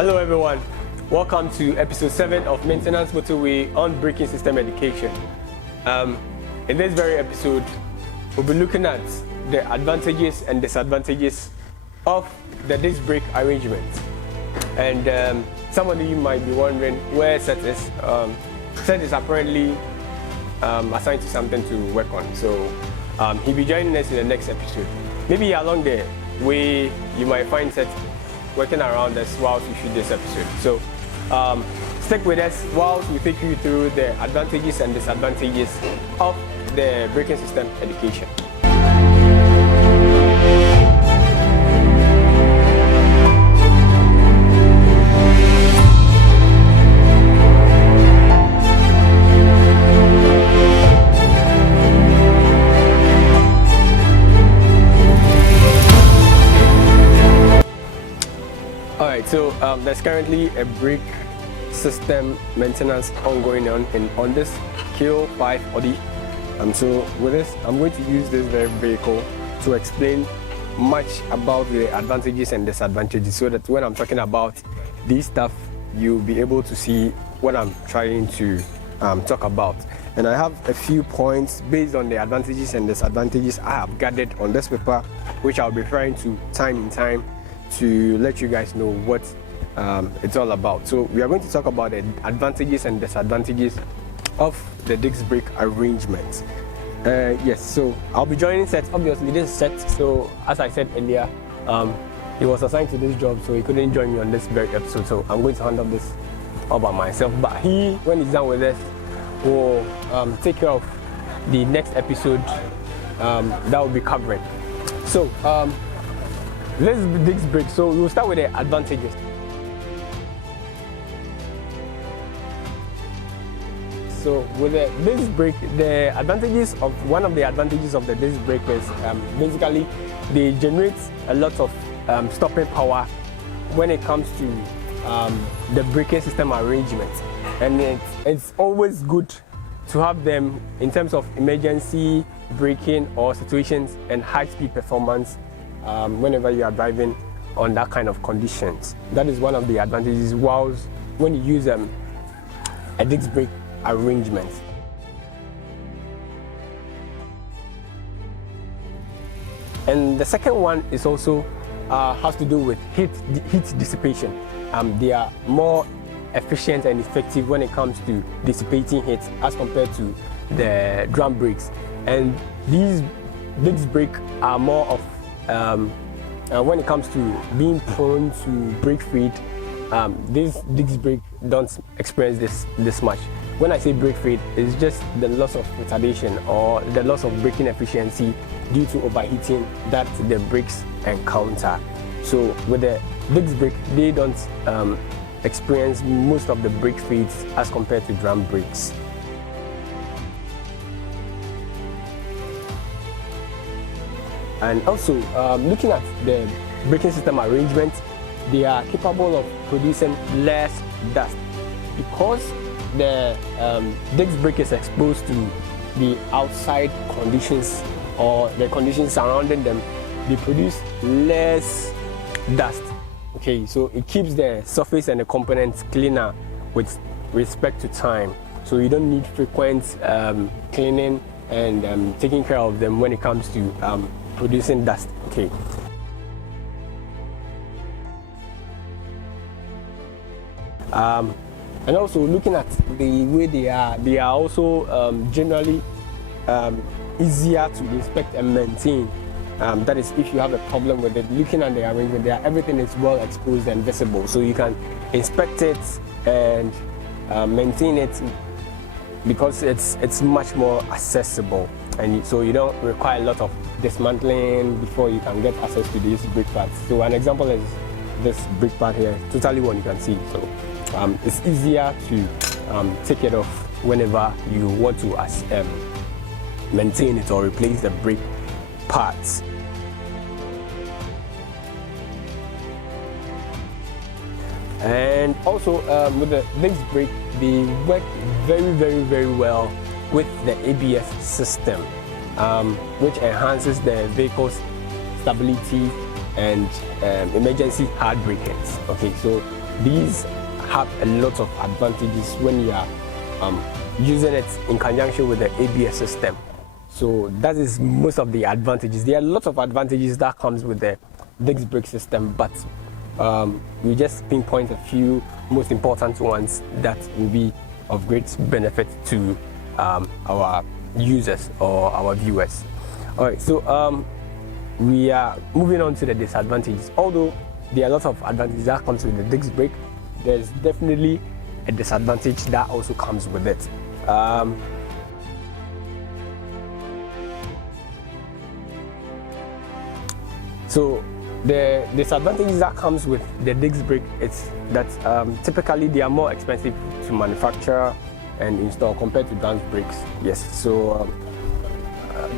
Hello everyone, welcome to episode 7 of Maintenance Motorway on braking system education. In this very episode, we'll be looking at the advantages and disadvantages of the disc brake arrangement. And some of you might be wondering where Seth is. Seth is apparently assigned to something to work on, so he'll be joining us in the next episode. Maybe along the way you might find Seth working around us whilst we shoot this episode. So stick with us whilst we take you through the advantages and disadvantages of the braking system education. So there's currently a brake system maintenance ongoing on this K05 Audi. So with this, I'm going to use this very vehicle to explain much about the advantages and disadvantages, so that when I'm talking about these stuff, you'll be able to see what I'm trying to talk about. And I have a few points based on the advantages and disadvantages I have gathered on this paper, which I'll be referring to time in time to let you guys know what it's all about. So we are going to talk about the advantages and disadvantages of the disc brake arrangement. Yes, so I'll be joining Seth. Obviously this is Seth, so as I said earlier, he was assigned to this job, so he couldn't join me on this very episode, so I'm going to handle this all by myself. But he, when he's done with this, will take care of the next episode that will be covering. So this is the disc brake. So we'll start with the advantages. So with the disc brake, the advantages of one of the advantages of the disc brake is basically they generate a lot of stopping power when it comes to the braking system arrangement, and it's always good to have them in terms of emergency braking or situations and high-speed performance. Whenever you are driving on that kind of conditions, that is one of the advantages whilst when you use a disc brake arrangement. And the second one is also has to do with heat dissipation. They are more efficient and effective when it comes to dissipating heat as compared to the drum brakes. And these disc brake are more of when it comes to being prone to brake fade. This disc brake don't experience this much. When I say brake fade, it's just the loss of retardation or the loss of braking efficiency due to overheating that the brakes encounter. So with the disc brake, they don't experience most of the brake fades as compared to drum brakes. And also, looking at the braking system arrangement, they are capable of producing less dust because the disc brake is exposed to the outside conditions or the conditions surrounding them. They produce less dust. Okay, so it keeps the surface and the components cleaner with respect to time. So you don't need frequent cleaning and taking care of them when it comes to producing dust. Okay. And also looking at the way they are also generally easier to inspect and maintain. That is, if you have a problem with it, looking at the arrangement, everything is well exposed and visible, so you can inspect it and maintain it because it's much more accessible, and so you don't require a lot of dismantling before you can get access to these brake pads. So an example is this brake pad here, totally one you can see. So it's easier to take it off whenever you want to maintain it or replace the brake parts. And also with the disc brake, they work very well with the ABS system, which enhances the vehicle's stability and emergency hard brakings. Okay, so these have a lot of advantages when you are using it in conjunction with the ABS system. So that is most of the advantages. There are lots of advantages that comes with the disc brake system, but we just pinpoint a few most important ones that will be of great benefit to our users or our viewers. All right, so we are moving on to the disadvantages. Although there are lots of advantages that comes with the disc brake, there's definitely a disadvantage that also comes with it. So the disadvantages that comes with the disc brake is that typically they are more expensive to manufacture and install compared to drum brakes. Yes, so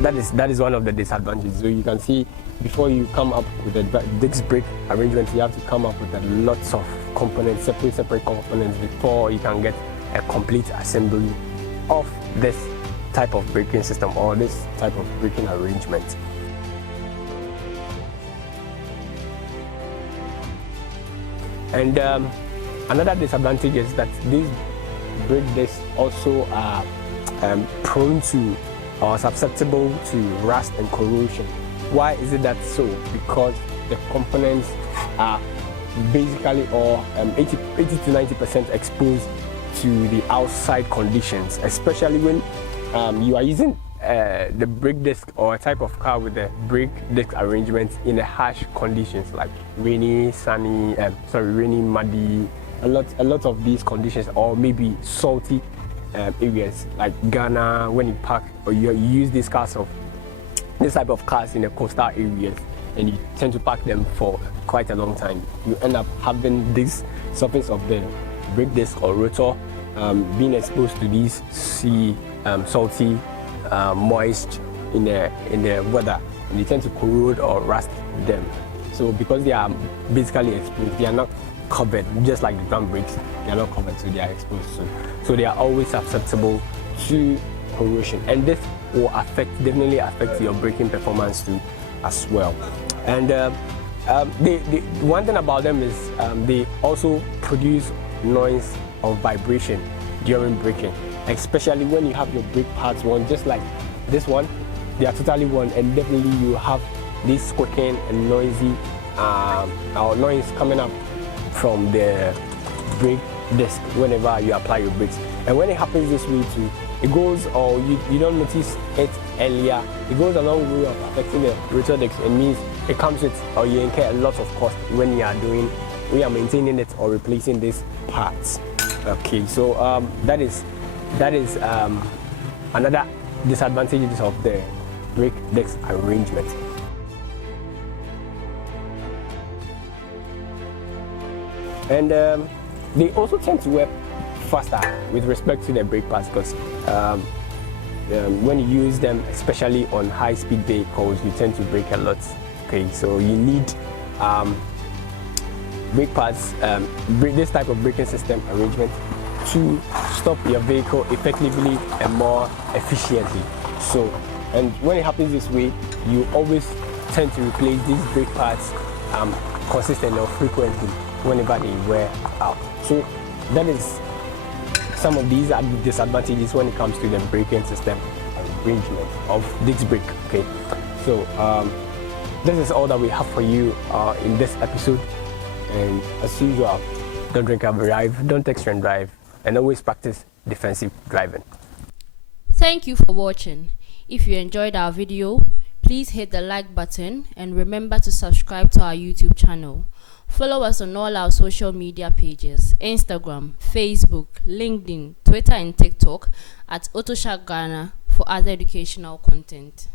that is one of the disadvantages. So you can see, before you come up with a disc brake arrangement, you have to come up with lots of components, separate components, before you can get a complete assembly of this type of braking system or this type of braking arrangement. And another disadvantage is that these brake discs also are prone to or susceptible to rust and corrosion. Why is it that so? Because the components are basically 80 to 90% exposed to the outside conditions, especially when you are using the brake disc or a type of car with the brake disc arrangement in the harsh conditions like rainy, sunny, rainy, muddy, a lot of these conditions, or maybe salty areas like Ghana. When you park or you use this type of cars in the coastal areas, and you tend to park them for quite a long time, you end up having this surface of the brake disc or rotor being exposed to these salty moist in the weather, and they tend to corrode or rust them. So because they are basically exposed, they are not covered, just like the drum brakes, they are not covered, so they are exposed. So they are always susceptible to corrosion, and this will definitely affect your braking performance too as well. And the one thing about them is they also produce noise or vibration during braking, especially when you have your brake pads on, just like this one. They are totally on, and definitely you have this squeaking and noisy or noise coming up from the brake disc whenever you apply your brakes. And when it happens this way too, it goes, or you don't notice it earlier, it goes a long way of affecting the rotor disc. It means it comes with, or you incur a lot of cost when you are maintaining it or replacing these parts. Okay, so that is another disadvantage of the brake disc arrangement. And they also tend to wear faster with respect to the brake pads, because when you use them, especially on high-speed vehicles, you tend to brake a lot. Okay, so you need brake pads, this type of braking system arrangement, to stop your vehicle effectively and more efficiently. So, and when it happens this way, you always tend to replace these brake pads consistently or frequently whenever they wear out. So that is some of these are the disadvantages when it comes to the braking system arrangement of disc brake. Okay, so this is all that we have for you in this episode. And as usual, don't drink and drive, don't text and drive, and always practice defensive driving. Thank you for watching. If you enjoyed our video, please hit the like button and remember to subscribe to our YouTube channel. Follow us on all our social media pages: Instagram, Facebook, LinkedIn, Twitter and TikTok at Autoshark Ghana for other educational content.